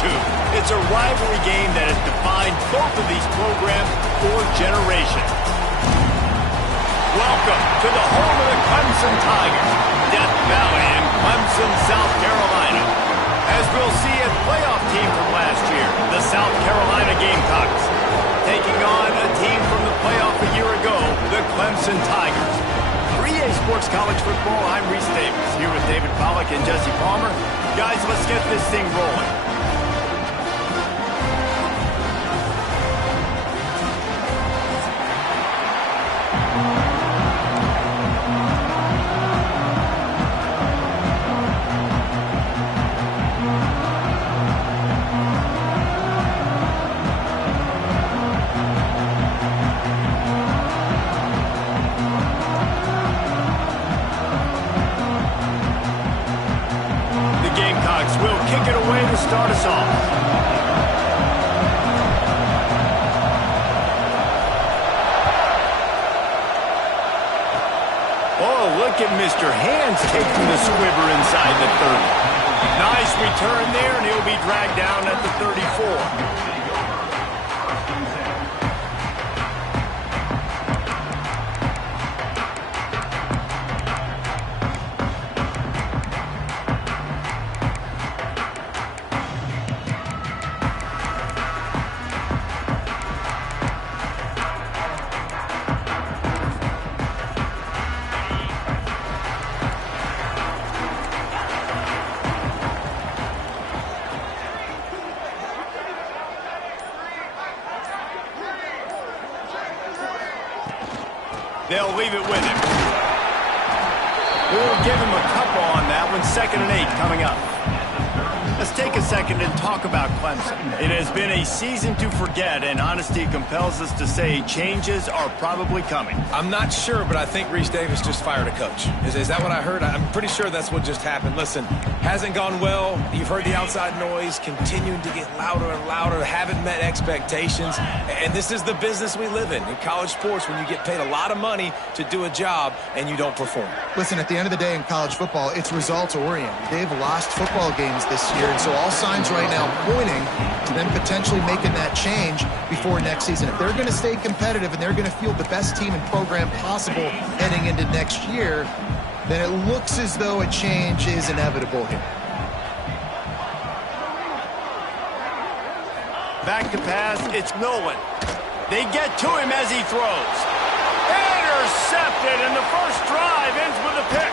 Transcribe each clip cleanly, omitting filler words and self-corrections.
It's a rivalry game that has defined both of these programs for generations. Welcome to the home of the Clemson Tigers, Death Valley in Clemson, South Carolina. As we'll see, a playoff team from last year, the South Carolina Gamecocks, taking on a team from the playoff a year ago, the Clemson Tigers. 3A Sports College Football, I'm Reese Davis, here with David Pollack and Jesse Palmer. Guys, let's get this thing rolling. Start us off. Oh, look at Mr. Hands taking the squibber inside the 30. Nice return there, and he'll be dragged down at the 34. They'll leave it with him. We'll give him a couple on that one. 2nd and 8 coming up. Let's take a second and talk about Clemson. It has been a season to forget, and honesty compels us to say changes are probably coming. I'm not sure, but I think Reese Davis just fired a coach. Is that what I heard? I'm pretty sure that's what just happened. Listen, hasn't gone well. You've heard the outside noise, continuing to get louder and louder, haven't met expectations. And this is the business we live in college sports, when you get paid a lot of money to do a job and you don't perform. Listen, at the end of the day in college football, it's results-oriented. They've lost football games this year, and so all signs right now pointing to them potentially making that change before next season. If they're going to stay competitive and they're going to field the best team and program possible heading into next year, then it looks as though a change is inevitable here. Back to pass, it's Nolan. They get to him as he throws. Intercepted, and the first drive ends with a pick.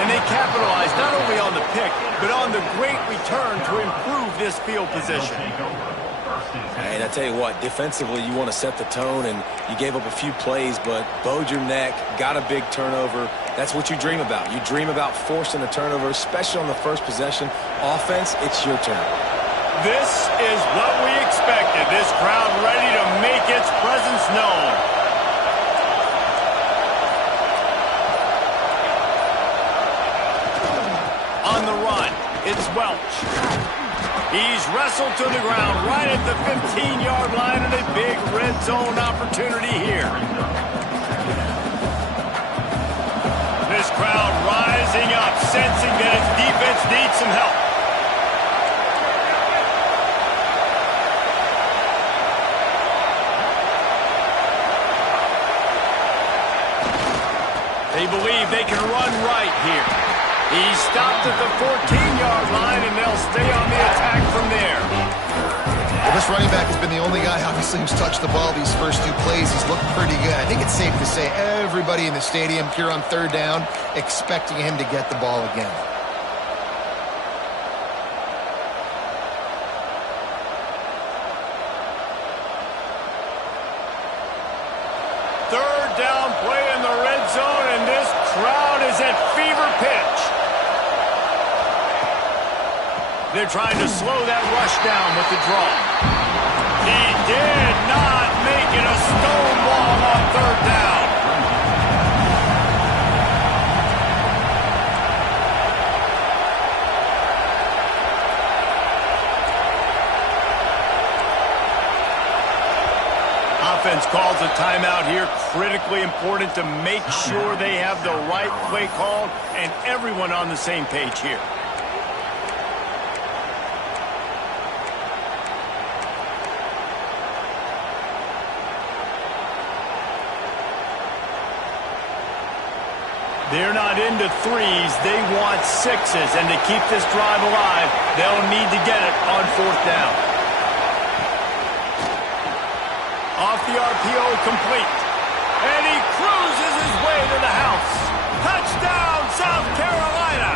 And they capitalize not only on the pick, but on the great return to improve this field position. And I tell you what, defensively, you want to set the tone, and you gave up a few plays, but bowed your neck, got a big turnover. That's what you dream about. You dream about forcing a turnover, especially on the first possession. Offense, it's your turn. This is what we expected. This crowd ready to make its presence known. On the run, it's Welch. He's wrestled to the ground right at the 15-yard line, and a big red zone opportunity here. This crowd rising up, sensing that its defense needs some help. They believe they can run right here. He stopped at the 14-yard line, and they'll stay on the attack from there. Well, this running back has been the only guy, obviously, who's touched the ball these first 2 plays. He's looked pretty good. I think it's safe to say everybody in the stadium here on 3rd down expecting him to get the ball again. Third down play in the red zone, and this crowd is at fever pitch. They're trying to slow that rush down with the draw. He did not make it a stonewall on 3rd down. Offense calls a timeout here. Critically important to make sure they have the right play called and everyone on the same page here. They're not into threes. They want sixes. And to keep this drive alive, they'll need to get it on fourth down. Off the RPO, complete. And he cruises his way to the house. Touchdown, South Carolina!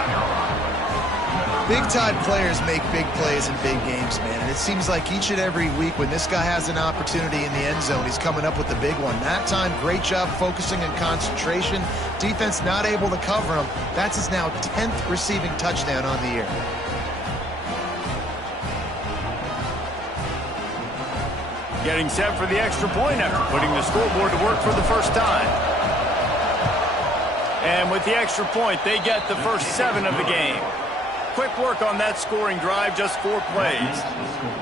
Big-time players make big plays in big games, man. And it seems like each and every week when this guy has an opportunity in the end zone, he's coming up with the big one. That time, great job focusing and concentration. Defense not able to cover him. That's his now 10th receiving touchdown on the year. Getting set for the extra point after putting the scoreboard to work for the first time. And with the extra point, they get the first 7 of the game. Quick work on that scoring drive, just 4 plays.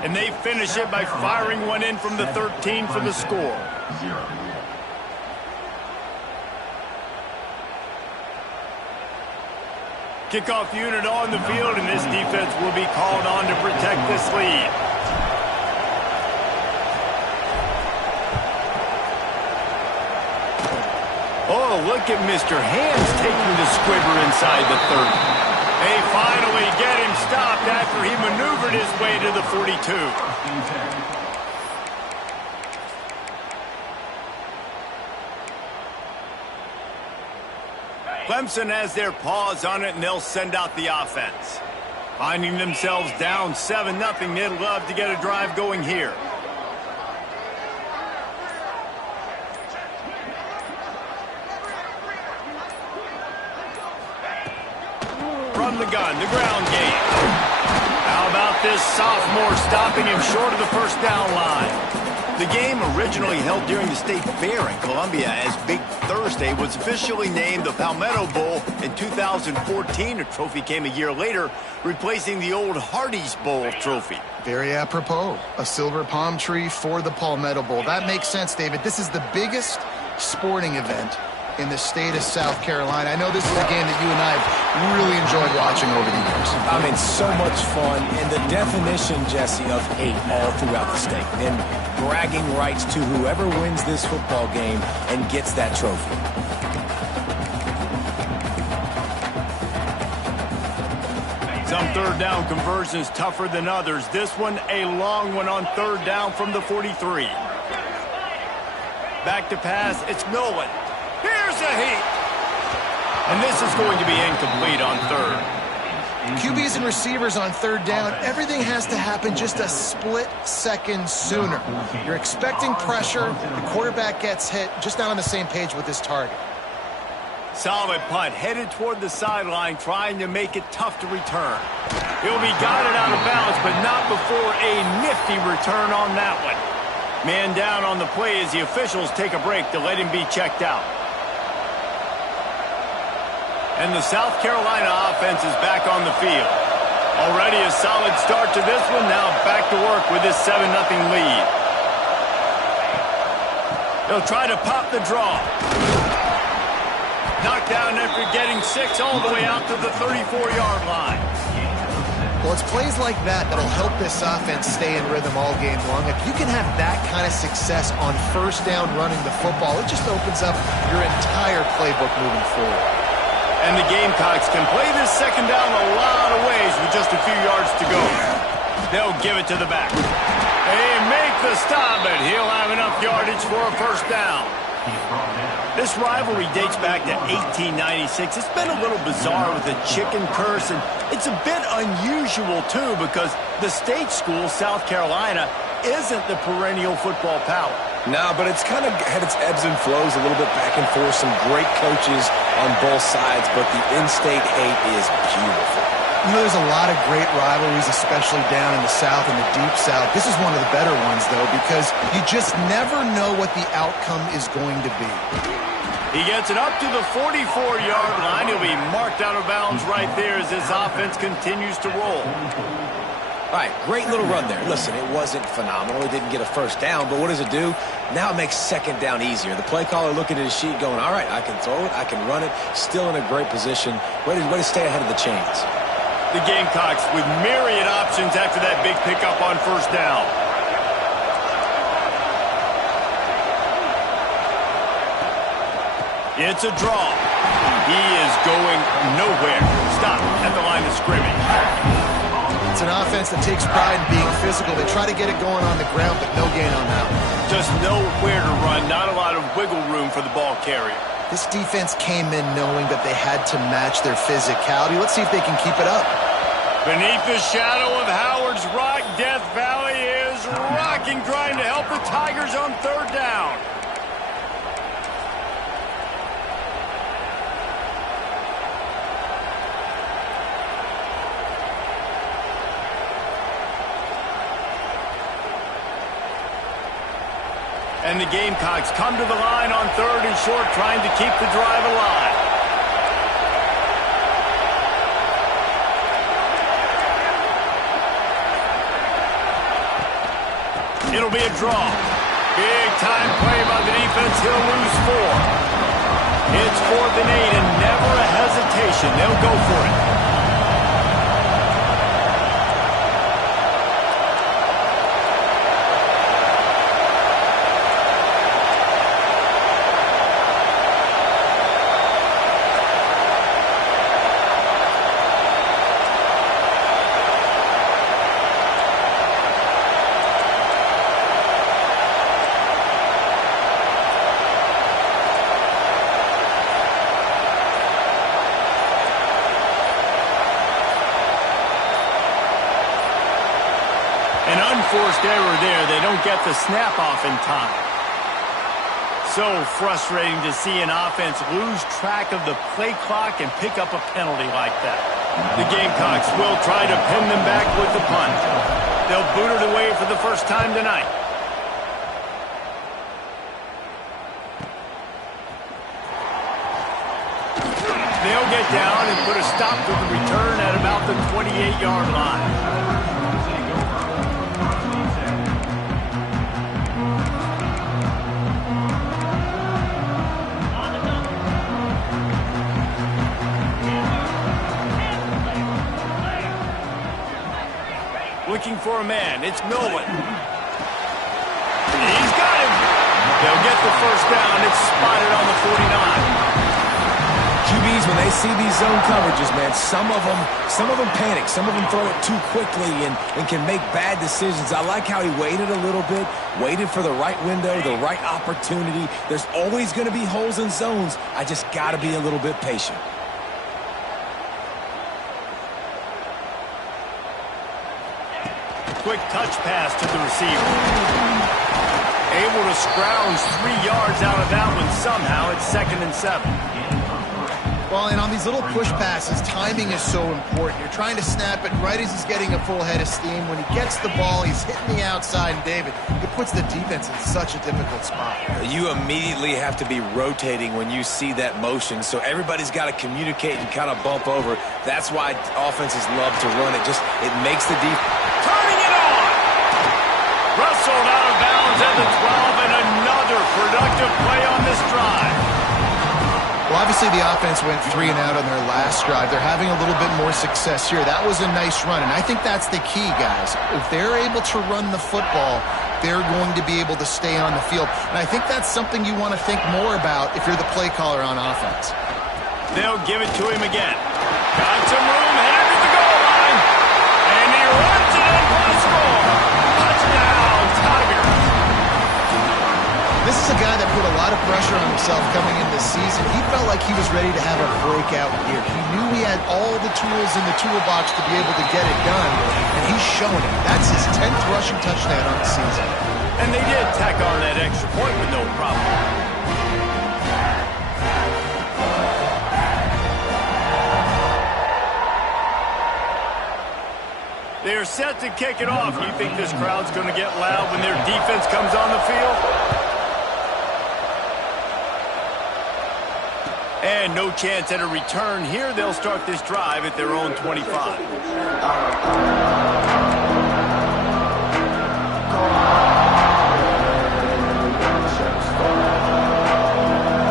And they finish it by firing one in from the 13 for the score. Kickoff unit on the field, and this defense will be called on to protect this lead. Oh, look at Mr. Hands taking the squibber inside the 30. They finally get him stopped after he maneuvered his way to the 42. Clemson has their paws on it, and they'll send out the offense. Finding themselves down 7-0, they'd love to get a drive going here. From the gun, the ground game. How about this sophomore stopping him short of the first down line? The game, originally held during the State Fair in Columbia as Big Thursday, was officially named the Palmetto Bowl in 2014. A trophy came a year later, replacing the old Hardee's Bowl trophy. Very apropos. A silver palm tree for the Palmetto Bowl. That makes sense, David. This is the biggest sporting event in the state of South Carolina. I know this is a game that you and I have really enjoyed watching over the years. I mean, so much fun, and the definition, Jesse, of hate all throughout the state, and bragging rights to whoever wins this football game and gets that trophy. Some third down conversions tougher than others. This one, a long one on third down from the 43. Back to pass, it's Nolan. Here's a heat. And this is going to be incomplete on third. QBs and receivers on third down, everything has to happen just a split second sooner. You're expecting pressure, the quarterback gets hit, just not on the same page with his target. Solid punt, headed toward the sideline, trying to make it tough to return. He'll be guided out of bounds, but not before a nifty return on that one. Man down on the play as the officials take a break to let him be checked out. And the South Carolina offense is back on the field. Already a solid start to this one. Now back to work with this 7-0 lead. They'll try to pop the draw. Knocked down after getting 6 all the way out to the 34-yard line. Well, it's plays like that that'll help this offense stay in rhythm all game long. If you can have that kind of success on first down running the football, it just opens up your entire playbook moving forward. And the Gamecocks can play this second down a lot of ways with just a few yards to go. They'll give it to the back. They make the stop, but he'll have enough yardage for a first down. This rivalry dates back to 1896. It's been a little bizarre with the chicken curse, and it's a bit unusual, too, because the state school, South Carolina, isn't the perennial football power. No, but it's kind of had its ebbs and flows, a little bit back and forth, some great coaches on both sides, but the in-state hate is beautiful. You know, there's a lot of great rivalries, especially down in the South and the Deep South. This is one of the better ones, though, because you just never know what the outcome is going to be. He gets it up to the 44-yard line. He'll be marked out of bounds right there as his offense continues to roll. All right, great little run there. Listen, it wasn't phenomenal. It didn't get a first down, but what does it do? Now it makes second down easier. The play caller looking at his sheet going, all right, I can throw it, I can run it, still in a great position. Way to stay ahead of the chains. The Gamecocks with myriad options after that big pickup on first down. It's a draw. He is going nowhere. Stop at the line of scrimmage. It's an offense that takes pride in being physical. They try to get it going on the ground, but no gain on that one. Just nowhere to run. Not a lot of wiggle room for the ball carrier. This defense came in knowing that they had to match their physicality. Let's see if they can keep it up. Beneath the shadow of Howard's Rock, Death Valley is rocking, trying to help the Tigers on third down. And the Gamecocks come to the line on third and short, trying to keep the drive alive. It'll be a draw. Big time play by the defense. He'll lose 4. It's 4th and 8, and never a hesitation. They'll go for it. An unforced error there. They don't get the snap off in time. So frustrating to see an offense lose track of the play clock and pick up a penalty like that. The Gamecocks will try to pin them back with the punt. They'll boot it away for the first time tonight. They'll get down and put a stop to the return at about the 28-yard line. Looking for a man. It's Milwin. He's got him. They'll get the first down. It's spotted on the 49. QBs, when they see these zone coverages, man, some of them panic. Some of them throw it too quickly and can make bad decisions. I like how he waited a little bit, waited for the right window, the right opportunity. There's always going to be holes in zones. I just got to be a little bit patient. Quick touch pass to the receiver. Able to scrounge 3 yards out of that one somehow. It's 2nd and 7. Well, and on these little push passes, timing is so important. You're trying to snap it right as he's getting a full head of steam. When he gets the ball, he's hitting the outside, and David, it puts the defense in such a difficult spot. You immediately have to be rotating when you see that motion, so everybody's got to communicate and kind of bump over. That's why offenses love to run it. It makes the defense. Turning it on! Wrestled out of bounds at the 12, and another productive play on this drive. Well, obviously the offense went 3 and out on their last drive. They're having a little bit more success here. That was a nice run, and I think that's the key, guys. If they're able to run the football, they're going to be able to stay on the field. And I think that's something you want to think more about if you're the play caller on offense. They'll give it to him again. Got some room, headed to the goal line. And he runs it in for the score. Touchdown, Tigers. This is a guy that put a lot of pressure on himself coming into this season. He felt like he was ready to have a breakout year. He knew he had all the tools in the toolbox to be able to get it done, and he's shown it. That's his 10th rushing touchdown on the season. And they did tack on that extra point with no problem. They're set to kick it off. You think this crowd's going to get loud when their defense comes on the field? And no chance at a return here. They'll start this drive at their own 25.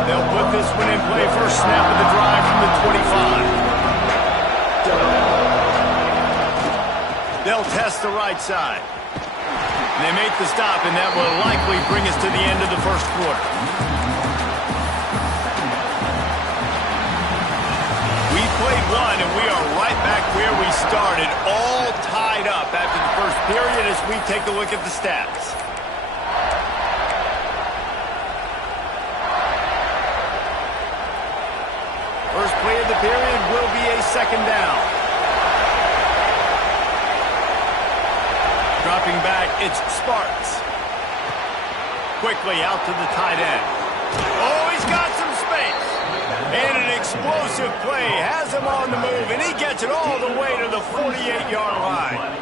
They'll put this one in play. First snap of the drive from the 25. They'll test the right side. And they make the stop, and that will likely bring us to the end of the first quarter. one, and we are right back where we started, all tied up after the first period as we take a look at the stats. First play of the period will be a second down. Dropping back, it's Sparks. Quickly out to the tight end. Oh, he's got some space. And an explosive play has him on the move, and he gets it all the way to the 48-yard line.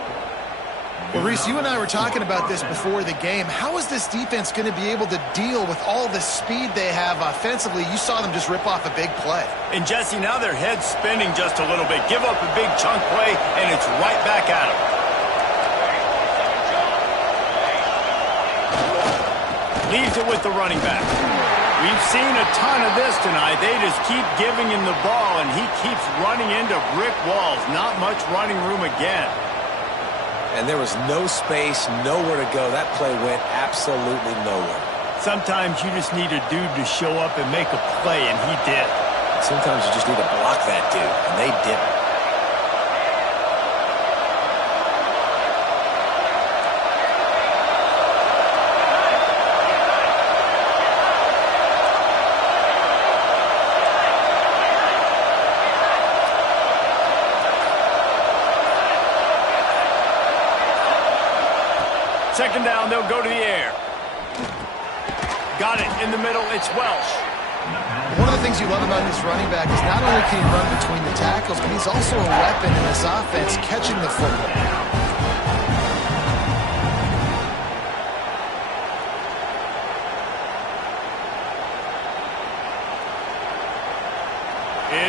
Well, Reese, you and I were talking about this before the game. How is this defense going to be able to deal with all the speed they have offensively? You saw them just rip off a big play. And, Jesse, now their head's spinning just a little bit. Give up a big chunk play, and it's right back at them. Leaves it with the running back. We've seen a ton of this tonight. They just keep giving him the ball, and he keeps running into brick walls. Not much running room again. And there was no space, nowhere to go. That play went absolutely nowhere. Sometimes you just need a dude to show up and make a play, and he did. Sometimes you just need to block that dude, and they didn't. Second down, they'll go to the air. Got it in the middle, it's Welsh. One of the things you love about this running back is not only can he run between the tackles, but he's also a weapon in this offense catching the football.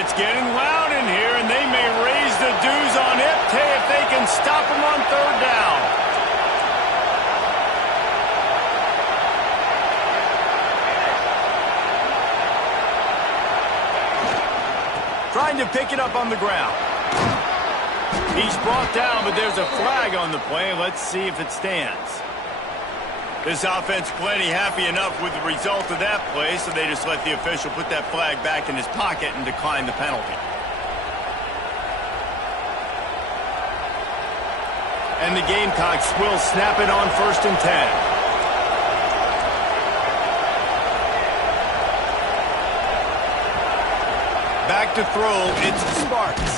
It's getting loud in here, and they may raise the dues on Ipte if they can stop him on third down. Trying to pick it up on the ground. He's brought down, but there's a flag on the play. Let's see if it stands. This offense plenty happy enough with the result of that play, so they just let the official put that flag back in his pocket and decline the penalty. And the Gamecocks will snap it on 1st and 10. Back to throw, it's Sparks.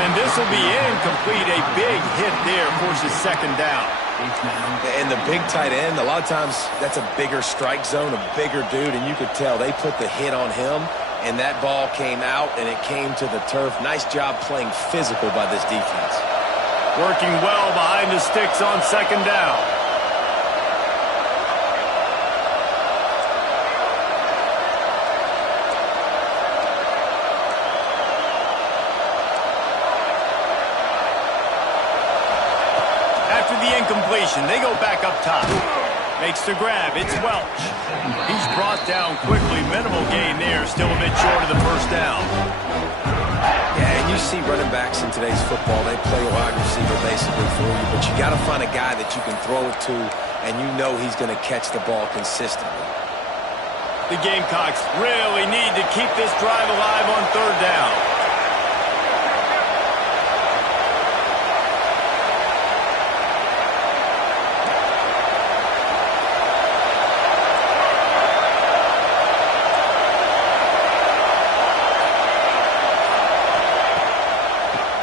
And this will be incomplete. A big hit there forces second down. And the big tight end, a lot of times that's a bigger strike zone, a bigger dude, and you could tell they put the hit on him, and that ball came out, and it came to the turf. Nice job playing physical by this defense. Working well behind the sticks on second down. Incompletion. They go back up top. Makes the grab. It's Welch. He's brought down quickly. Minimal gain there. Still a bit short of the first down. Yeah, and you see running backs in today's football, they play wide receiver basically for you, but you got to find a guy that you can throw it to, and you know he's going to catch the ball consistently. The Gamecocks really need to keep this drive alive on third down.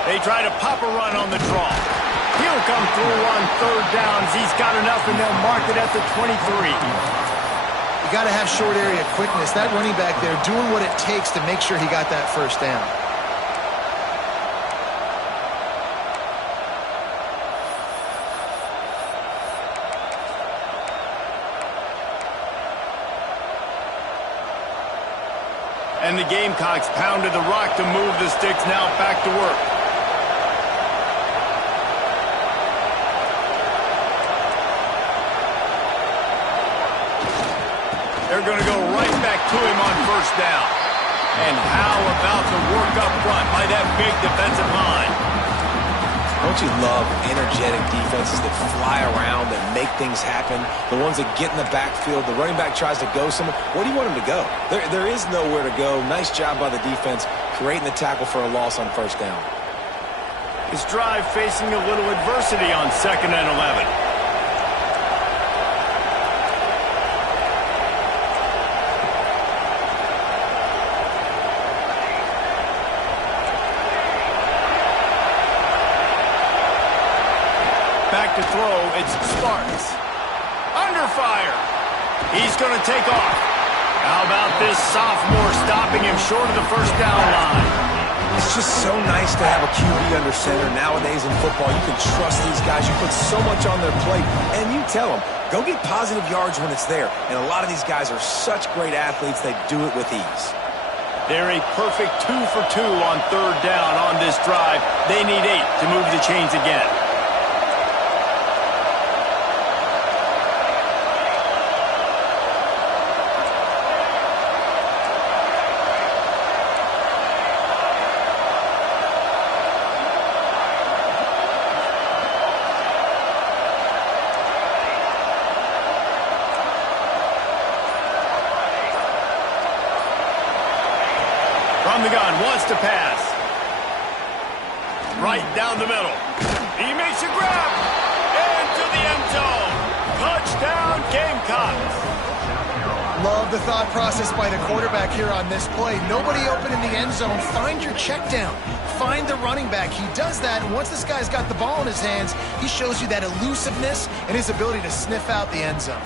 They try to pop a run on the draw. He'll come through on third downs. He's got enough, and they'll mark it at the 23. You got to have short area quickness. That running back there doing what it takes to make sure he got that first down. And the Gamecocks pounded the rock to move the sticks now back to work. They're going to go right back to him on first down. And how about the work up front by that big defensive line? Don't you love energetic defenses that fly around, that make things happen? The ones that get in the backfield, the running back tries to go somewhere. Where do you want him to go? There is nowhere to go. Nice job by the defense creating the tackle for a loss on first down. His drive facing a little adversity on 2nd and 11. Back to throw, it's Sparks. Under fire. He's going to take off. How about this sophomore stopping him short of the first down line? It's just so nice to have a QB under center. Nowadays in football, you can trust these guys. You put so much on their plate, and you tell them, go get positive yards when it's there. And a lot of these guys are such great athletes, they do it with ease. They're a perfect 2 for 2 on 3rd down on this drive. They need 8 to move the chains again. From the gun, wants to pass. Right down the middle. He makes a grab. Into the end zone. Touchdown, Gamecocks. Love the thought process by the quarterback here on this play. Nobody open in the end zone. Find your check down. Find the running back. He does that, and once this guy's got the ball in his hands, he shows you that elusiveness and his ability to sniff out the end zone.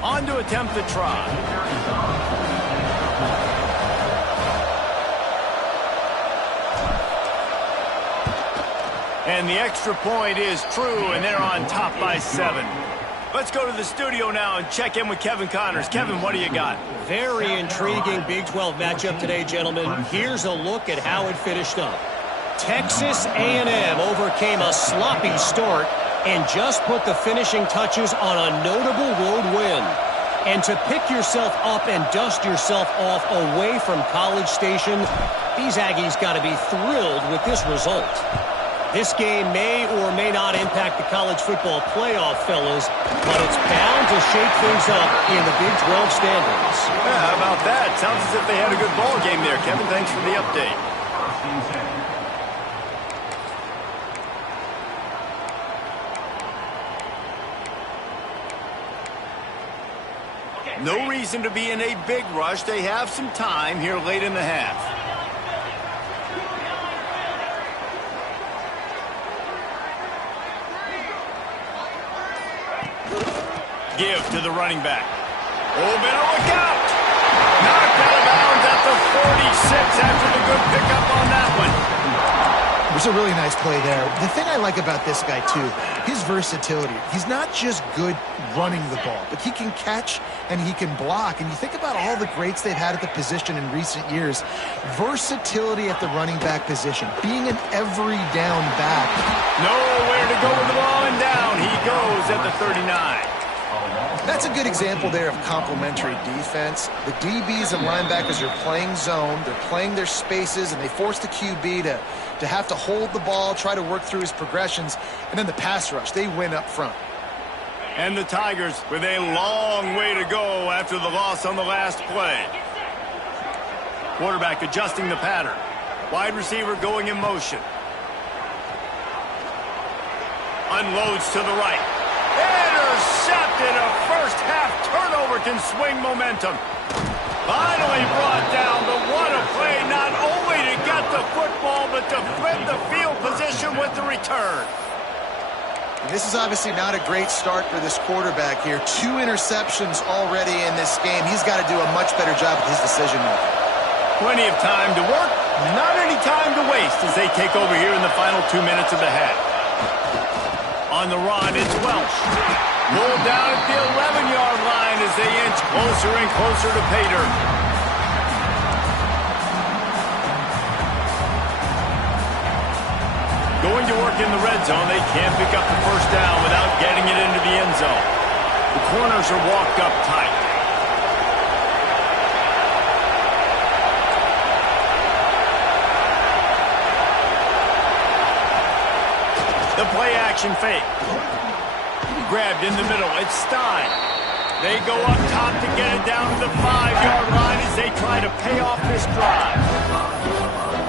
On to attempt the try. And the extra point is true, and they're on top by 7. Let's go to the studio now and check in with Kevin Connors. Kevin, what do you got? Very intriguing Big 12 matchup today, gentlemen. Here's a look at how it finished up. Texas A&M overcame a sloppy start and just put the finishing touches on a notable road win. And to pick yourself up and dust yourself off away from College Station, these Aggies got to be thrilled with this result. This game may or may not impact the college football playoff, fellas, but it's bound to shake things up in the Big 12 standings. Yeah, how about that? Sounds as if they had a good ball game there. Kevin, thanks for the update. No reason to be in a big rush. They have some time here late in the half. Give to the running back. Oh, better look out. Knocked out of bounds at the 46 after the good pickup on that one. It was a really nice play there. The thing I like about this guy, too, his versatility. He's not just good running the ball, but he can catch and he can block. And you think about all the greats they've had at the position in recent years. Versatility at the running back position, being an every down back. Nowhere to go with the ball, and down he goes at the 39. That's a good example there of complementary defense. The DBs and linebackers are playing zone, they're playing their spaces, and they force the QB to have to hold the ball, try to work through his progressions, and then the pass rush, they win up front. And the Tigers with a long way to go after the loss on the last play. Quarterback adjusting the pattern. Wide receiver going in motion. Unloads to the right. Intercepted. A first half turnover can swing momentum. Finally brought down, but what a play, not only to get the football, but to flip the field position with the return. And this is obviously not a great start for this quarterback here. 2 interceptions already in this game. He's got to do a much better job with his decision making. Plenty of time to work, not any time to waste as they take over here in the final 2 minutes of the half. On the run, it's Welsh. Pulled down at the 11-yard line as they inch closer and closer to pay dirt. Going to work in the red zone. They can't pick up the first down without getting it into the end zone. The corners are walked up tight. The play-action fake. Grabbed in the middle. It's Stein. They go up top to get it down to the 5-yard line as they try to pay off this drive.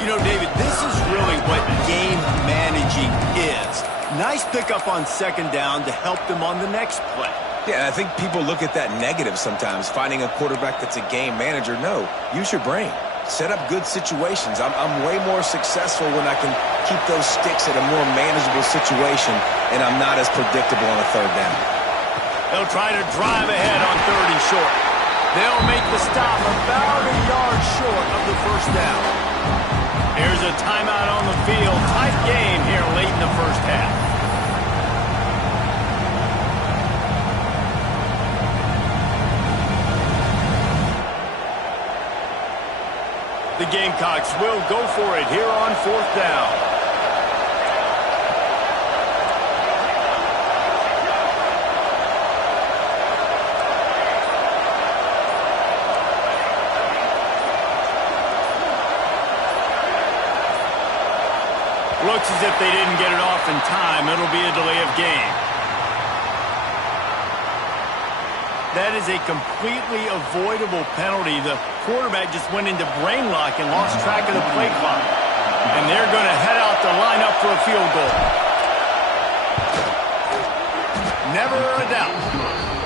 You know, David, this is really what game managing is. Nice pickup on second down to help them on the next play. Yeah, I think people look at that negative sometimes, finding a quarterback that's a game manager. No, use your brain. Set up good situations. I'm way more successful when I can keep those sticks at a more manageable situation, and I'm not as predictable on a third down. They'll try to drive ahead on 3rd and short. They'll make the stop about a yard short of the first down. Here's a timeout on the field. Tight game here late in the first half. The Gamecocks will go for it here on 4th down. Looks as if they didn't get it off in time. It'll be a delay of game. That is a completely avoidable penalty. The quarterback just went into brain lock and lost track of the play clock. And they're going to head out to line up for a field goal. Never a doubt.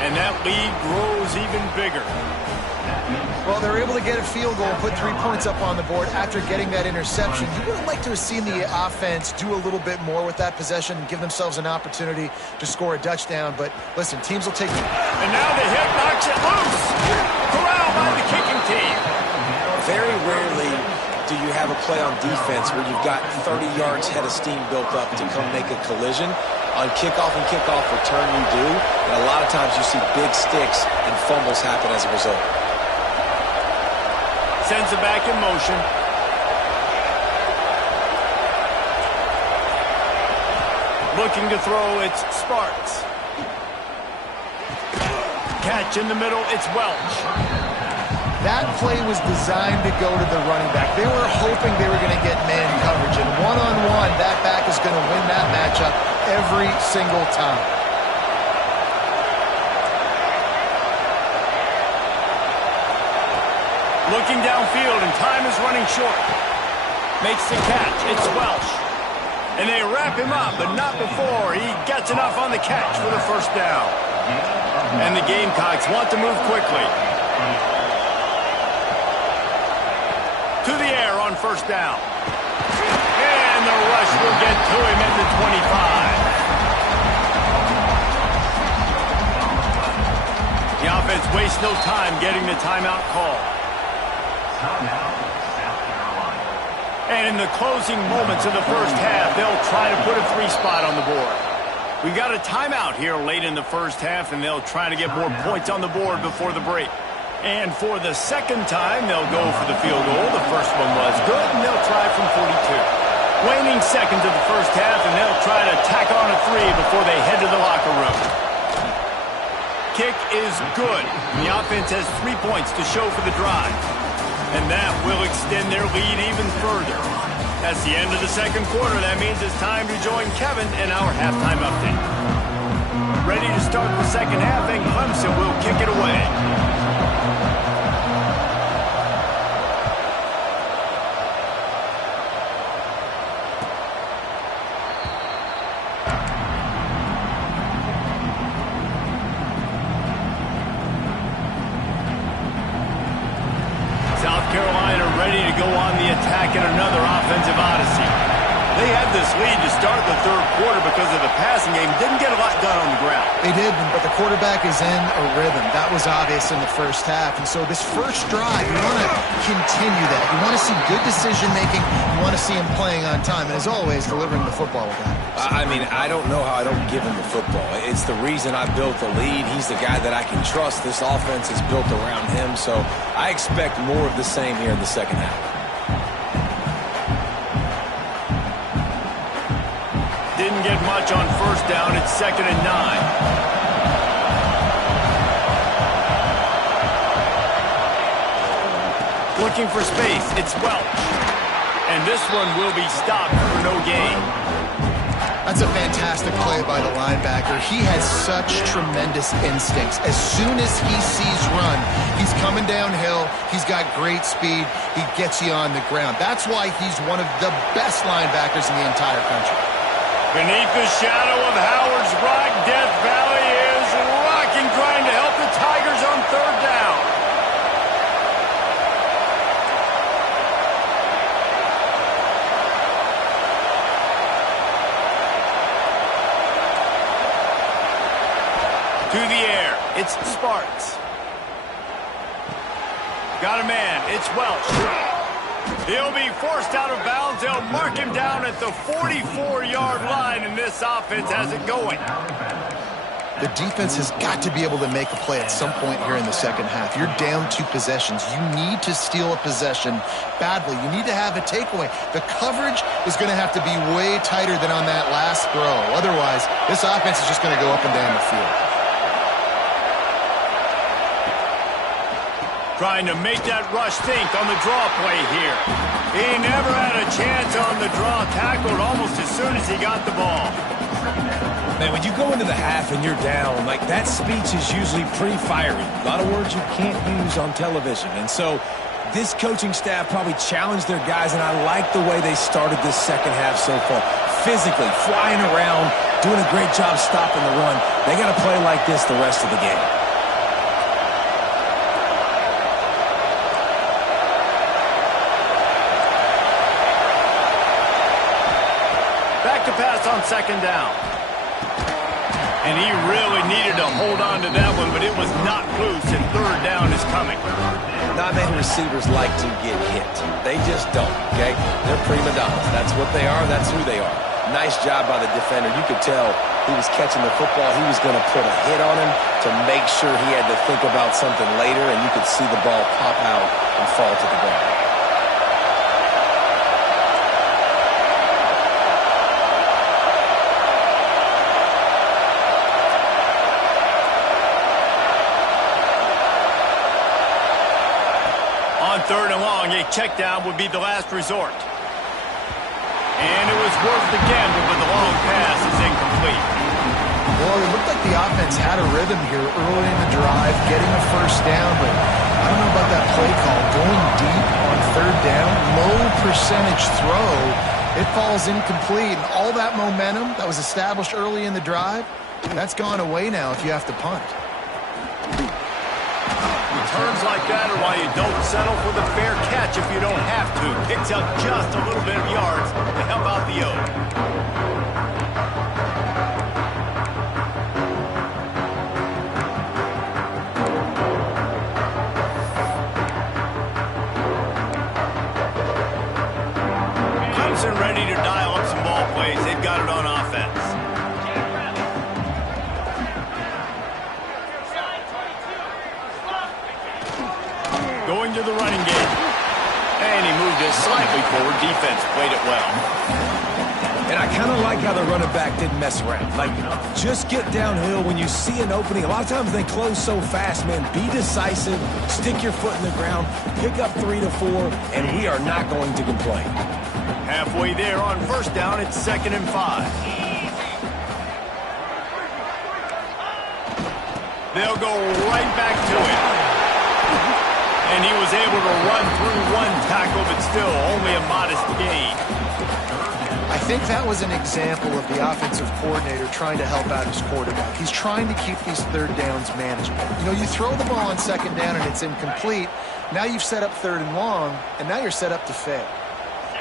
And that lead grows even bigger. Well, they're able to get a field goal and put 3 points up on the board after getting that interception. You would have liked to have seen the offense do a little bit more with that possession and give themselves an opportunity to score a touchdown. But listen, teams will take... And now the hit knocks it loose. Corralled by the kicking team. Very rarely do you have a play on defense where you've got 30 yards head of steam built up to come make a collision. On kickoff and kickoff return you do, and a lot of times you see big sticks and fumbles happen as a result. Sends it back in motion. Looking to throw, it's Sparks. Catch in the middle, it's Welch. That play was designed to go to the running back. They were hoping they were going to get man coverage, and one-on-one, that back is going to win that matchup every single time. Looking downfield, and time is running short. Makes the catch. It's Welch. And they wrap him up, but not before he gets enough on the catch for the first down. And the Gamecocks want to move quickly. To the air on first down. And the rush will get to him at the 25. The offense wastes no time getting the timeout call. And in the closing moments of the first half, they'll try to put a 3 spot on the board. We got a timeout here late in the first half, and they'll try to get more points on the board before the break. And for the second time, they'll go for the field goal. The first one was good, and they'll try from 42. Waning seconds of the first half, and they'll try to tack on a 3 before they head to the locker room. Kick is good. The offense has 3 points to show for the drive. And that will extend their lead even further. That's the end of the second quarter. That means it's time to join Kevin in our halftime update. Ready to start the second half, and Clemson will kick it away. Attack in another offensive odyssey. They had this lead to start the third quarter because of the passing game. Didn't get a lot done on the ground. They did, but the quarterback is in a rhythm. That was obvious in the first half. And so this first drive, you want to continue that. You want to see good decision-making. You want to see him playing on time. And as always, delivering the football with that. I mean, I don't know how I don't give him the football. It's the reason I built the lead. He's the guy that I can trust. This offense is built around him. So I expect more of the same here in the second half. didn't get much on first down. It's 2nd and 9. Looking for space. It's Welch. And this one will be stopped for no gain. That's a fantastic play by the linebacker. He has such tremendous instincts. As soon as he sees run, he's coming downhill. He's got great speed. He gets you on the ground. That's why he's one of the best linebackers in the entire country. Beneath the shadow of Howard's Rock, Death Valley is rocking, trying to help the Tigers on 3rd down. To the air, it's Sparks. Got a man, it's Welch. He'll be forced out of bounds. They'll mark him down at the 44-yard line, and this offense has it going. The defense has got to be able to make a play at some point here in the second half. You're down 2 possessions. You need to steal a possession badly. You need to have a takeaway. The coverage is going to have to be way tighter than on that last throw. Otherwise, this offense is just going to go up and down the field. Trying to make that rush think on the draw play here. He never had a chance on the draw. Tackled almost as soon as he got the ball. Man, when you go into the half and you're down, like that speech is usually pretty fiery. A lot of words you can't use on television. And so this coaching staff probably challenged their guys, and I like the way they started this second half so far. Physically, flying around, doing a great job stopping the run. They got to play like this the rest of the game. Back to pass on 2nd down. And he really needed to hold on to that one, but it was not loose, and 3rd down is coming. Not many receivers like to get hit. They just don't, okay? They're prima donnas. That's what they are. That's who they are. Nice job by the defender. You could tell he was catching the football. He was going to put a hit on him to make sure he had to think about something later, and you could see the ball pop out and fall to the ground. On 3rd and long, a check down would be the last resort. And it was worth the gamble, but the long pass is incomplete. Well, it looked like the offense had a rhythm here early in the drive, getting a first down, but I don't know about that play call. Going deep on 3rd down, low percentage throw, it falls incomplete. And all that momentum that was established early in the drive, that's gone away now if you have to punt. Returns like that are why you don't settle for the fair catch if you don't have to. Picks up just a little bit of yards to help out the O. Clemson ready to dial up some ball plays. They've got it on offense. Going to the running game. And he moved it slightly forward. Defense played it well. And I kind of like how the running back didn't mess around. Like, just get downhill when you see an opening. A lot of times they close so fast, man. Be decisive. Stick your foot in the ground. Pick up 3 to 4, and we are not going to complain. Halfway there on first down, it's 2nd and 5. They'll go right back to it. And he was able to run through one tackle, but still only a modest gain. I think that was an example of the offensive coordinator trying to help out his quarterback. He's trying to keep these 3rd downs manageable. You know, you throw the ball on 2nd down and it's incomplete. Now you've set up 3rd and long, and now you're set up to fail.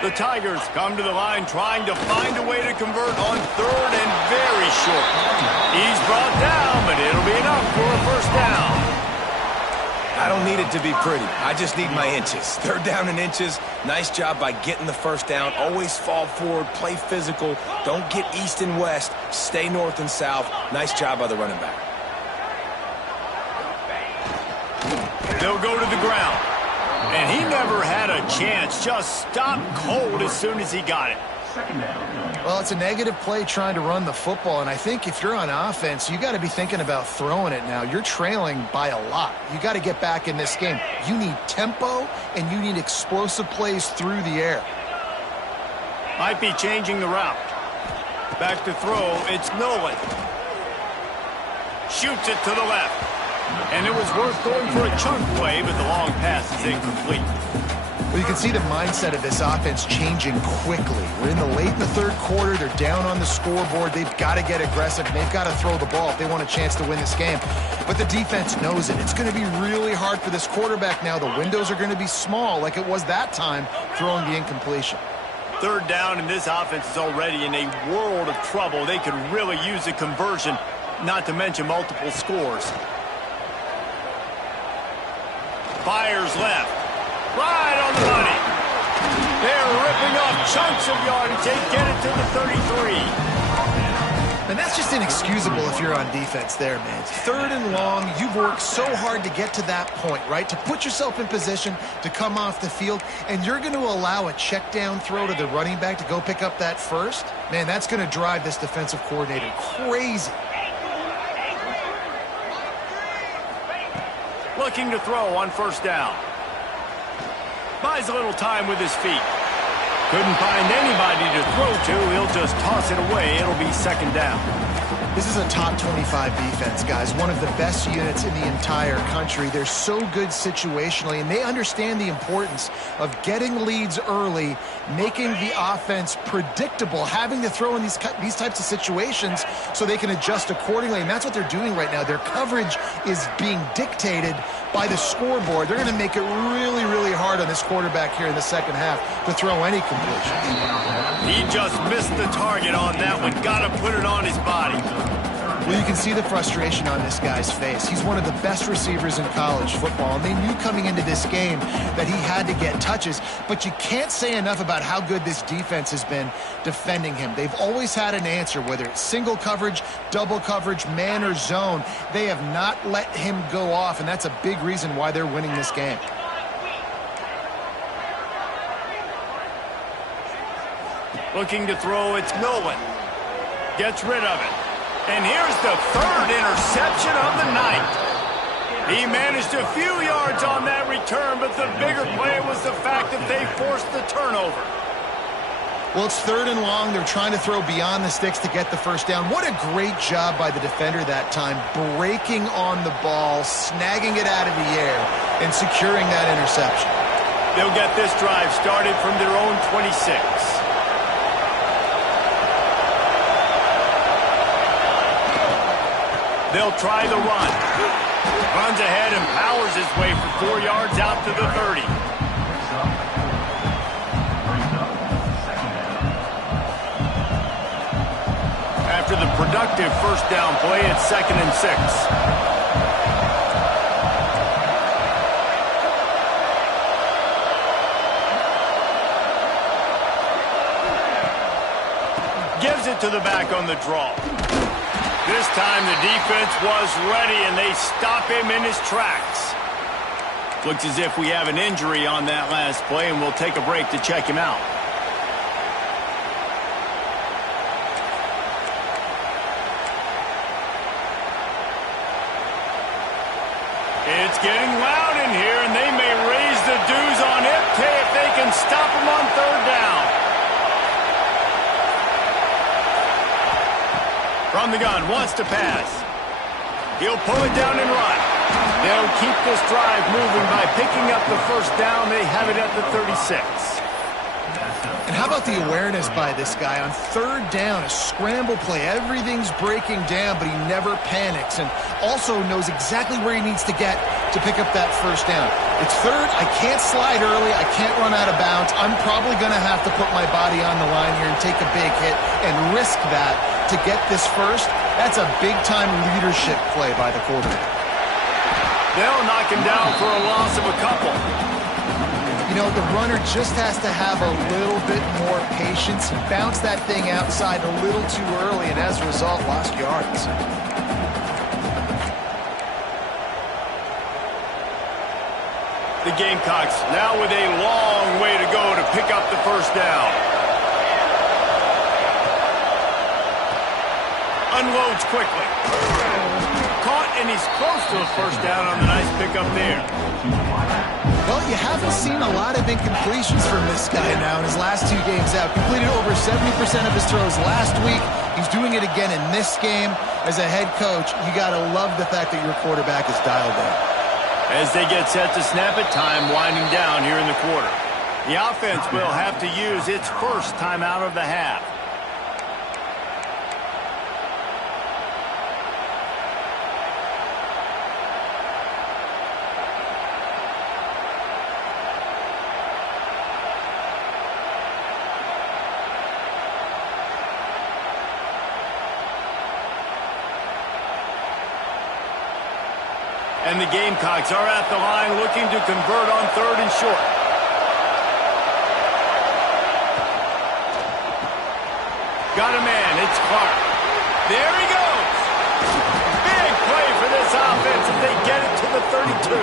The Tigers come to the line trying to find a way to convert on 3rd and very short. He's brought down, but it'll be enough for a first down. I don't need it to be pretty. I just need my inches. 3rd down and inches. Nice job by getting the first down. Always fall forward, play physical. Don't get east and west. Stay north and south. Nice job by the running back. They'll go to the ground. And he never had a chance. Just stopped cold as soon as he got it. Well, it's a negative play trying to run the football, and I think if you're on offense, you got to be thinking about throwing it now. You're trailing by a lot. You got to get back in this game. You need tempo, and you need explosive plays through the air. Might be changing the route. Back to throw, it's Nolan. Shoots it to the left. And it was worth going for a chunk play, but the long pass is incomplete. Well, you can see the mindset of this offense changing quickly. We're in the third quarter. They're down on the scoreboard. They've got to get aggressive. They've got to throw the ball if they want a chance to win this game. But the defense knows it. It's going to be really hard for this quarterback now. The windows are going to be small like it was that time throwing the incompletion. Third down, and this offense is already in a world of trouble. They could really use a conversion, not to mention multiple scores. Fires left. Right on the money. They're ripping off chunks of yardage. They get it to the 33. And that's just inexcusable if you're on defense there, man. Third and long, you've worked so hard to get to that point, right? To put yourself in position to come off the field, and you're going to allow a check down throw to the running back to go pick up that first? Man, that's going to drive this defensive coordinator crazy. Looking to throw on first down. Buys a little time with his feet. Couldn't find anybody to throw to. He'll just toss it away. It'll be second down. This is a top 25 defense, guys. One of the best units in the entire country. They're so good situationally, and they understand the importance of getting leads early, making the offense predictable, having to throw in these types of situations so they can adjust accordingly, and that's what they're doing right now. Their coverage is being dictated by the scoreboard. They're going to make it really, really hard on this quarterback here in the second half to throw any completions. He just missed the target on that one. Got to put it on his body. Well, you can see the frustration on this guy's face. He's one of the best receivers in college football, and they knew coming into this game that he had to get touches, but you can't say enough about how good this defense has been defending him. They've always had an answer, whether it's single coverage, double coverage, man or zone. They have not let him go off, and that's a big reason why they're winning this game. Looking to throw, it's Nolan. Gets rid of it. And here's the third interception of the night. He managed a few yards on that return, but the bigger play was the fact that they forced the turnover. Well, it's third and long. They're trying to throw beyond the sticks to get the first down. What a great job by the defender that time, breaking on the ball, snagging it out of the air, and securing that interception. They'll get this drive started from their own 26. They'll try the run. Runs ahead and powers his way for 4 yards out to the 30. After the productive first down play, it's 2nd and 6. Gives it to the back on the draw. This time the defense was ready, and they stop him in his tracks. Looks as if we have an injury on that last play, and we'll take a break to check him out. It's getting loud in here, and they may raise the dues on Ipke if they can stop him on third down. From the gun, wants to pass. He'll pull it down and run. They'll keep this drive moving by picking up the first down. They have it at the 36. And how about the awareness by this guy on third down, a scramble play. Everything's breaking down, but he never panics and also knows exactly where he needs to get to pick up that first down. It's third. I can't slide early. I can't run out of bounds. I'm probably going to have to put my body on the line here and take a big hit and risk that to get this first. That's a big-time leadership play by the quarterback. They'll knock him down for a loss of a couple. You know, the runner just has to have a little bit more patience. He bounced that thing outside a little too early, and as a result, lost yards. The Gamecocks now with a long way to go to pick up the first down. Unloads quickly. Caught, and he's close to a first down on the nice pickup there. Well, you haven't seen a lot of incompletions from this guy now in his last 2 games out. Completed over 70% of his throws last week. He's doing it again in this game. As a head coach, you got to love the fact that your quarterback is dialed in. As they get set to snap it, time winding down here in the quarter. The offense will have to use its first timeout of the half. And the Gamecocks are at the line looking to convert on 3rd and short. Got a man, it's Clark. There he goes. Big play for this offense if they get it to the 32.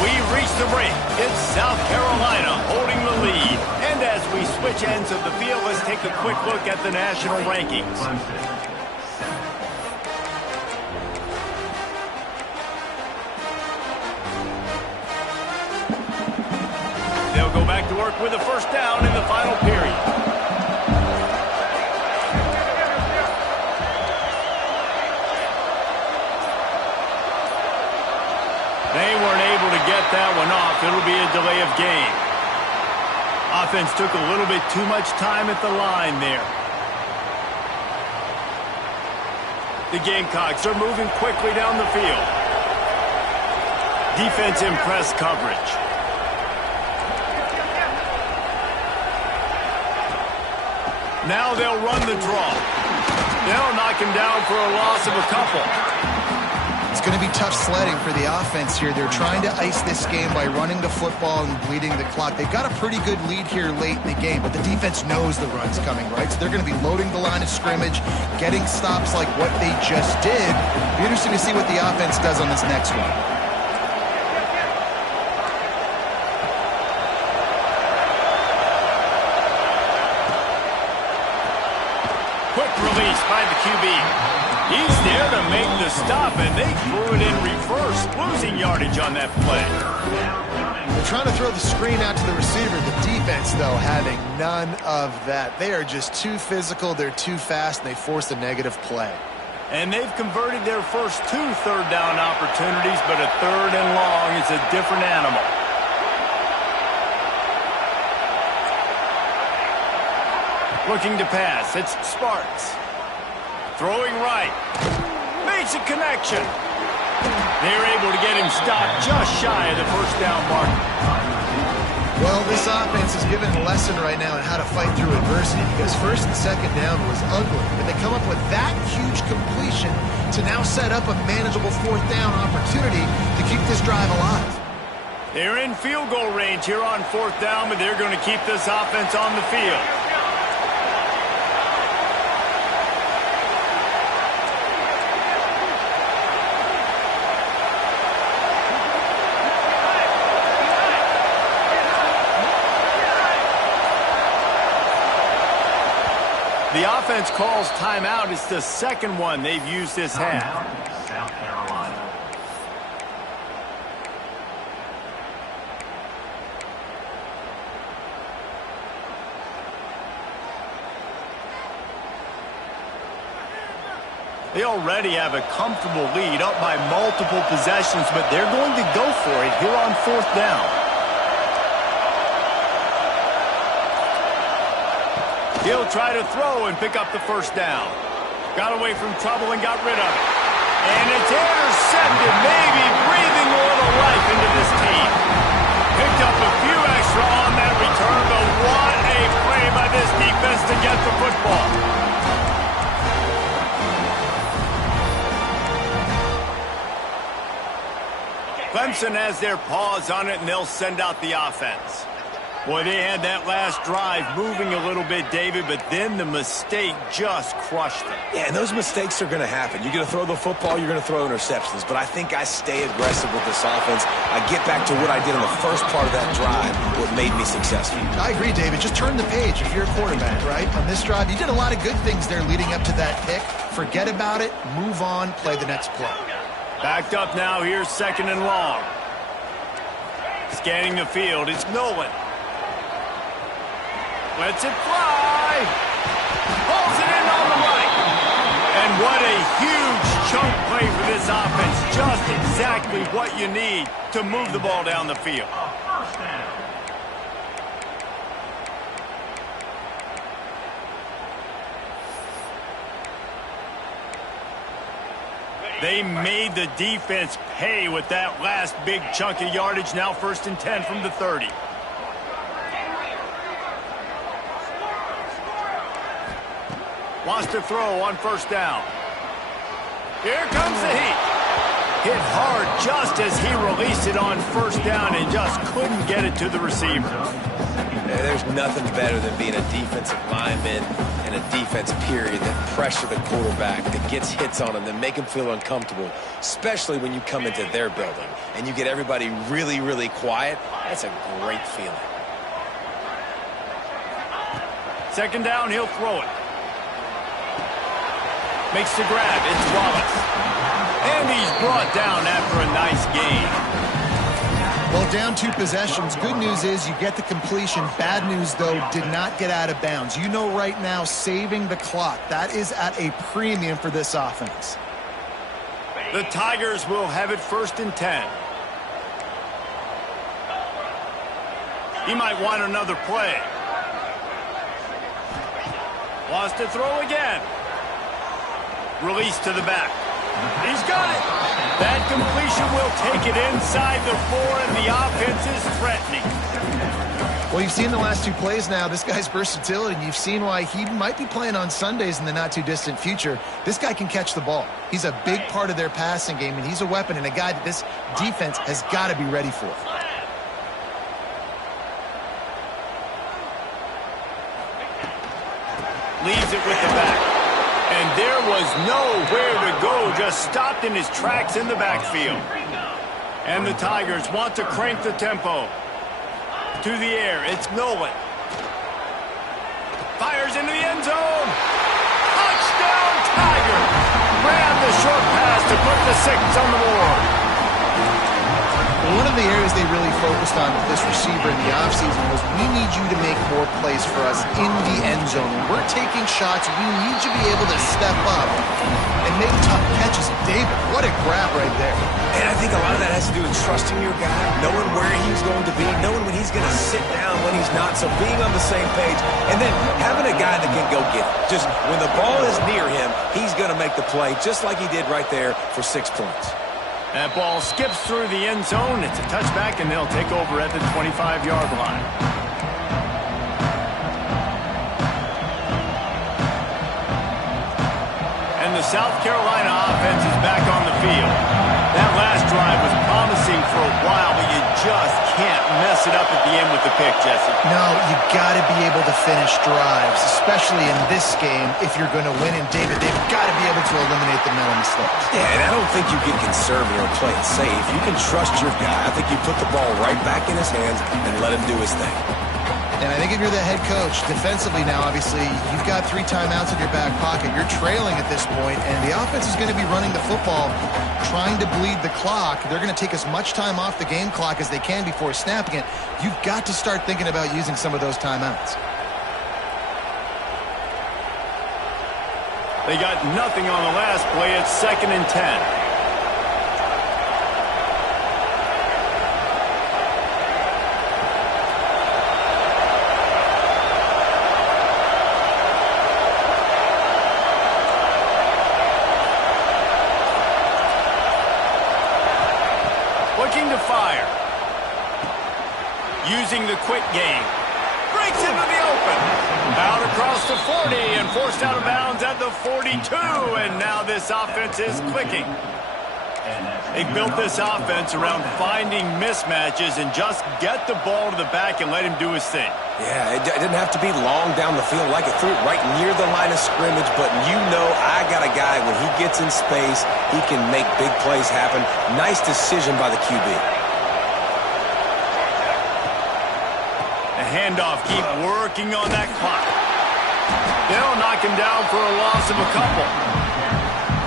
We've reached the break. It's South Carolina holding the lead. And as we switch ends of the field, let's take a quick look at the national rankings. They'll go back to work with a first down in the final period. They weren't able to get that one off. It'll be a delay of game. Offense took a little bit too much time at the line there. The Gamecocks are moving quickly down the field. Defense in press coverage. Now they'll run the draw. They'll knock him down for a loss of a couple. It's going to be tough sledding for the offense here. They're trying to ice this game by running the football and bleeding the clock. They've got a pretty good lead here late in the game, but the defense knows the run's coming, right? So they're going to be loading the line of scrimmage, getting stops like what they just did. It'll be interesting to see what the offense does on this next one. Quick release by the QB. He's there to make the stop, and they threw it in reverse, losing yardage on that play. They're trying to throw the screen out to the receiver. The defense, though, having none of that. They are just too physical, they're too fast, and they force a negative play. And they've converted their first 2 third down opportunities, but a 3rd and long is a different animal. Looking to pass, it's Sparks. Throwing right. Makes a connection. They're able to get him stopped just shy of the first down mark. Well, this offense is given a lesson right now on how to fight through adversity because 1st and 2nd down was ugly. And they come up with that huge completion to now set up a manageable 4th down opportunity to keep this drive alive. They're in field goal range here on 4th down, but they're going to keep this offense on the field. The offense calls timeout. It's the 2nd one they've used this half. South Carolina. They already have a comfortable lead up by multiple possessions, but they're going to go for it here on 4th down. He'll try to throw and pick up the first down. Got away from trouble and got rid of it. And it's intercepted, maybe breathing a little life into this team. Picked up a few extra on that return, but what a play by this defense to get the football. Clemson has their paws on it, and they'll send out the offense. Boy, they had that last drive moving a little bit, David, but then the mistake just crushed them. Yeah, and those mistakes are going to happen. You're going to throw the football, you're going to throw interceptions. But I think I stay aggressive with this offense. I get back to what I did in the first part of that drive, what made me successful. I agree, David. Just turn the page if you're a quarterback, right? On this drive, you did a lot of good things there leading up to that pick. Forget about it, move on, play the next play. Backed up now, here's 2nd and long. Scanning the field, it's Nolan. Lets it fly. Pulls it in on the right. And what a huge chunk play for this offense. Just exactly what you need to move the ball down the field. They made the defense pay with that last big chunk of yardage. Now 1st and 10 from the 30. Wants to throw on 1st down. Here comes the heat. Hit hard just as he released it on 1st down and just couldn't get it to the receiver. There's nothing better than being a defensive lineman and a defense period that pressure the quarterback, that gets hits on him, that make him feel uncomfortable, especially when you come into their building and you get everybody really, really quiet. That's a great feeling. 2nd down, he'll throw it. Makes the grab. It's Wallace. And he's brought down after a nice gain. Well, down 2 possessions. Good news is you get the completion. Bad news, though, did not get out of bounds. You know right now, saving the clock. That is at a premium for this offense. The Tigers will have it 1st and 10. He might want another play. Wants to throw again. Release to the back. He's got it. That completion will take it inside the 4, and the offense is threatening. Well, you've seen the last 2 plays now. This guy's versatility, and you've seen why he might be playing on Sundays in the not-too-distant future. This guy can catch the ball. He's a big part of their passing game, and he's a weapon and a guy that this defense has got to be ready for. Leaves it with the back. And there was nowhere to go, just stopped in his tracks in the backfield. And the Tigers want to crank the tempo. To the air, it's Nolan. Fires into the end zone. Touchdown, Tigers! Ran the short pass to put the 6 on the board. One of the areas they really focused on with this receiver in the offseason was we need you to make more plays for us in the end zone. When we're taking shots, we need you to be able to step up and make tough catches. David, what a grab right there. And I think a lot of that has to do with trusting your guy, knowing where he's going to be, knowing when he's going to sit down, when he's not. So being on the same page, and then having a guy that can go get it. Just when the ball is near him, he's going to make the play, just like he did right there for 6 points. That ball skips through the end zone. It's a touchback, and they'll take over at the 25-yard line. And the South Carolina offense is back on the field. That last drive was promising for a while, but you just can't mess it up at the end with the pick, Jesse. No, you got to be able to finish drives, especially in this game if you're going to win. And David, they've got to be able to eliminate the mental mistakes. Yeah, and I don't think you get conservative or play it safe. You can trust your guy. I think you put the ball right back in his hands and let him do his thing. And I think if you're the head coach, defensively now, obviously, you've got 3 timeouts in your back pocket. You're trailing at this point, and the offense is going to be running the football, trying to bleed the clock. They're going to take as much time off the game clock as they can before snapping it. You've got to start thinking about using some of those timeouts. They got nothing on the last play. It's 2nd and 10. Looking to fire. Using the quick game. Breaks into the open. Out across the 40 and forced out of bounds at the 42. And now this offense is clicking. They built this offense around finding mismatches and just get the ball to the back and let him do his thing. Yeah, it didn't have to be long down the field. Like it threw it right near the line of scrimmage, but you know I got a guy, when he gets in space, he can make big plays happen. Nice decision by the QB. The handoff, keep working on that clock. They'll knock him down for a loss of a couple.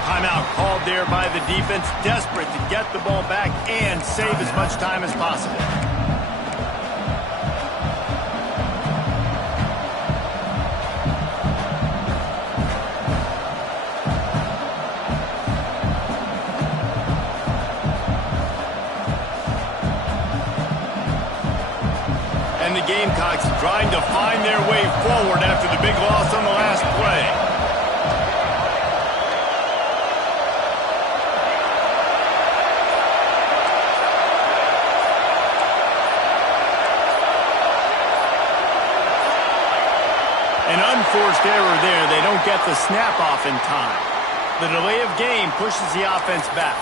Timeout called there by the defense, desperate to get the ball back and save as much time as possible. And the Gamecocks trying to find their way forward after the big loss on the last play. An unforced error there. They don't get the snap off in time. The delay of game pushes the offense back.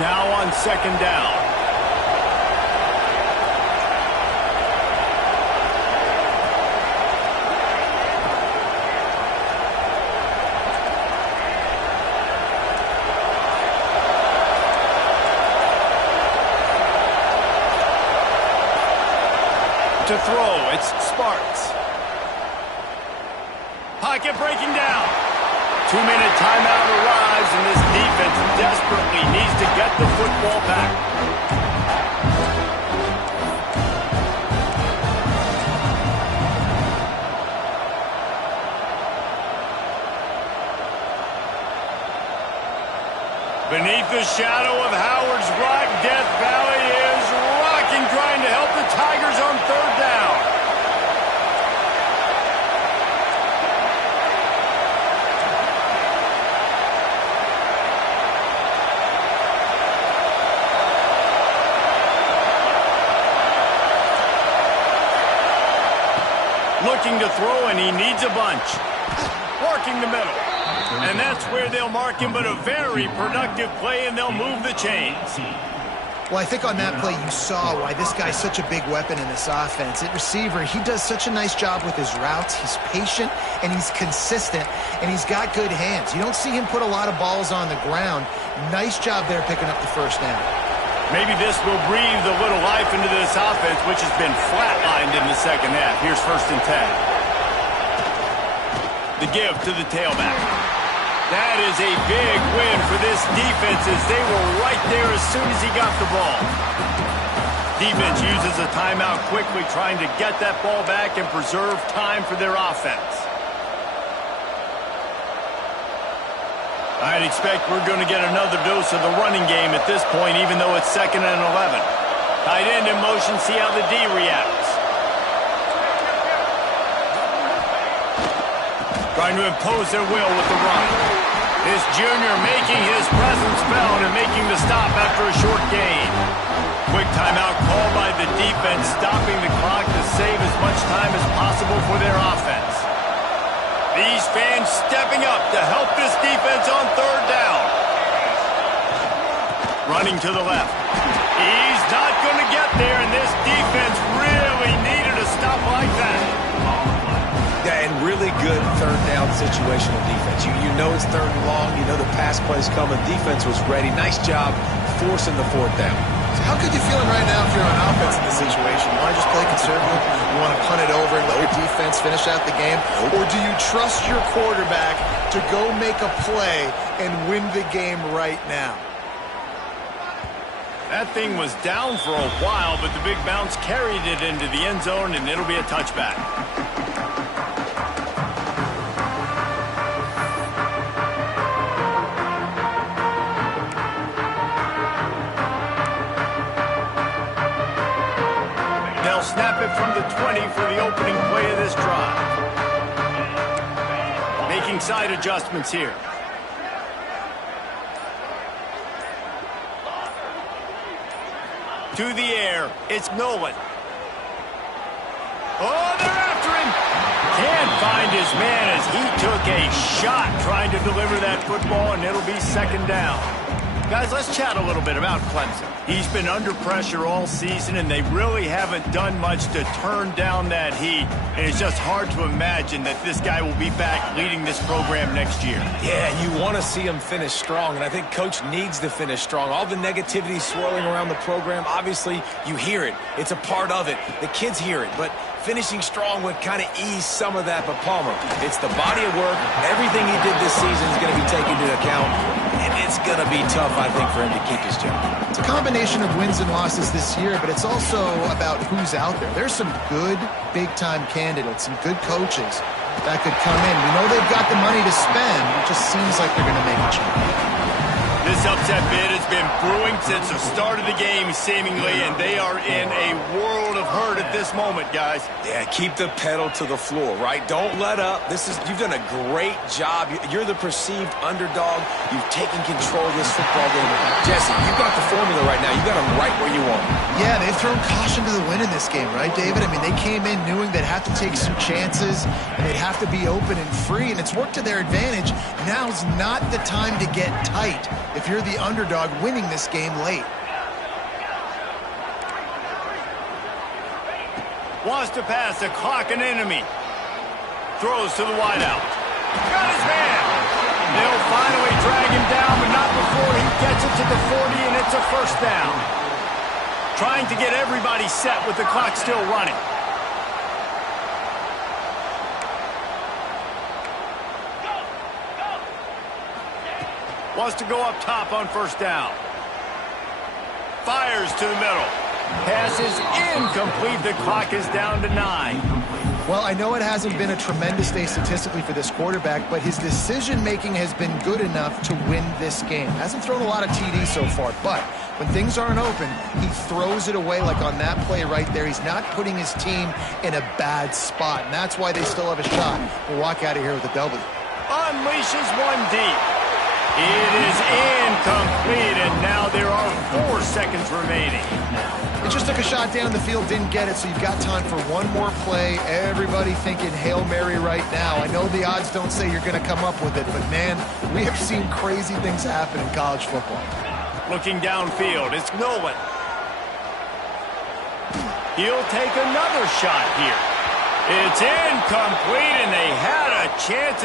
Now on second down. To throw, it's Sparks. Pocket breaking down. 2-minute timeout arrives, and this defense desperately needs to get the football back. Beneath the shadow of Howard's rock, Death Valley is rocking, trying to help the Tigers on third down. Looking to throw, and he needs a bunch. Working the middle. And that's where they'll mark him, but a very productive play, and they'll move the chains. Well, I think on that play you saw why this guy's such a big weapon in this offense. At receiver, he does such a nice job with his routes. He's patient, and he's consistent, and he's got good hands. You don't see him put a lot of balls on the ground. Nice job there picking up the first down. Maybe this will breathe a little life into this offense, which has been flatlined in the second half. Here's 1st and 10. The give to the tailback. That is a big win for this defense, as they were right there as soon as he got the ball. Defense uses a timeout quickly, trying to get that ball back and preserve time for their offense. I'd expect we're going to get another dose of the running game at this point, even though it's 2nd and 11. Tight end in motion, see how the D reacts. Trying to impose their will with the run. This junior making his presence felt and making the stop after a short gain. Quick timeout called by the defense, stopping the clock to save as much time as possible for their offense. These fans stepping up to help this defense on third down. Running to the left. He's not going to get there, and this defense really needed a stop like that. Yeah, and really good third down situational defense. You know it's 3rd and long. You know the pass play's coming. Defense was ready. Nice job forcing the 4th down. So how could you feeling right now if you're on offense in this situation? You want to just play conservative? You want to punt it over and let your defense finish out the game? Or do you trust your quarterback to go make a play and win the game right now? That thing was down for a while, but the big bounce carried it into the end zone, and it'll be a touchback. They'll snap it from the 20 for the opening play of this drive. Making side adjustments here. To the air, it's Nolan. Oh, they're after him. Can't find his man as he took a shot trying to deliver that football, and it'll be second down. Guys, let's chat a little bit about Clemson. He's been under pressure all season, and they really haven't done much to turn down that heat. And it's just hard to imagine that this guy will be back leading this program next year. Yeah, you want to see him finish strong, and I think Coach needs to finish strong. All the negativity swirling around the program, obviously, you hear it. It's a part of it. The kids hear it, but finishing strong would kind of ease some of that. But Palmer, it's the body of work. Everything he did this season is going to be taken into account, and it's going to be tough, I think, for him to keep his job. It's a combination of wins and losses this year, but it's also about who's out there. There's some good big-time candidates, some good coaches that could come in. We know they've got the money to spend. It just seems like they're going to make a change. This upset bid has been brewing since the start of the game, seemingly, and they are in a world of hurt at this moment, guys. Yeah, keep the pedal to the floor, right? Don't let up. You've done a great job. You're the perceived underdog. You've taken control of this football game. Jesse, you've got the formula right now. You've got them right where you want them. Yeah, they've thrown caution to the wind in this game, right, David? I mean, they came in knowing they'd have to take some chances, and they'd have to be open and free, and it's worked to their advantage. Now's not the time to get tight if you're the underdog winning this game late. Wants to pass, the clock an enemy. Throws to the wideout. Got his man. They'll finally drag him down, but not before he gets it to the 40, and it's a first down. Trying to get everybody set with the clock still running. Wants to go up top on first down. Fires to the middle. Pass is incomplete. The clock is down to 9. Well, I know it hasn't been a tremendous day statistically for this quarterback, but his decision-making has been good enough to win this game. Hasn't thrown a lot of TDs so far, but when things aren't open, he throws it away like on that play right there. He's not putting his team in a bad spot, and that's why they still have a shot to walk out of here with a W. Unleashes one deep. It is incomplete, and now there are 4 seconds remaining. He just took a shot down the field, didn't get it, so you've got time for one more play. Everybody thinking Hail Mary right now. I know the odds don't say you're going to come up with it, but, man, we have seen crazy things happen in college football. Looking downfield, it's Nolan. He'll take another shot here. It's incomplete, and they had a chance.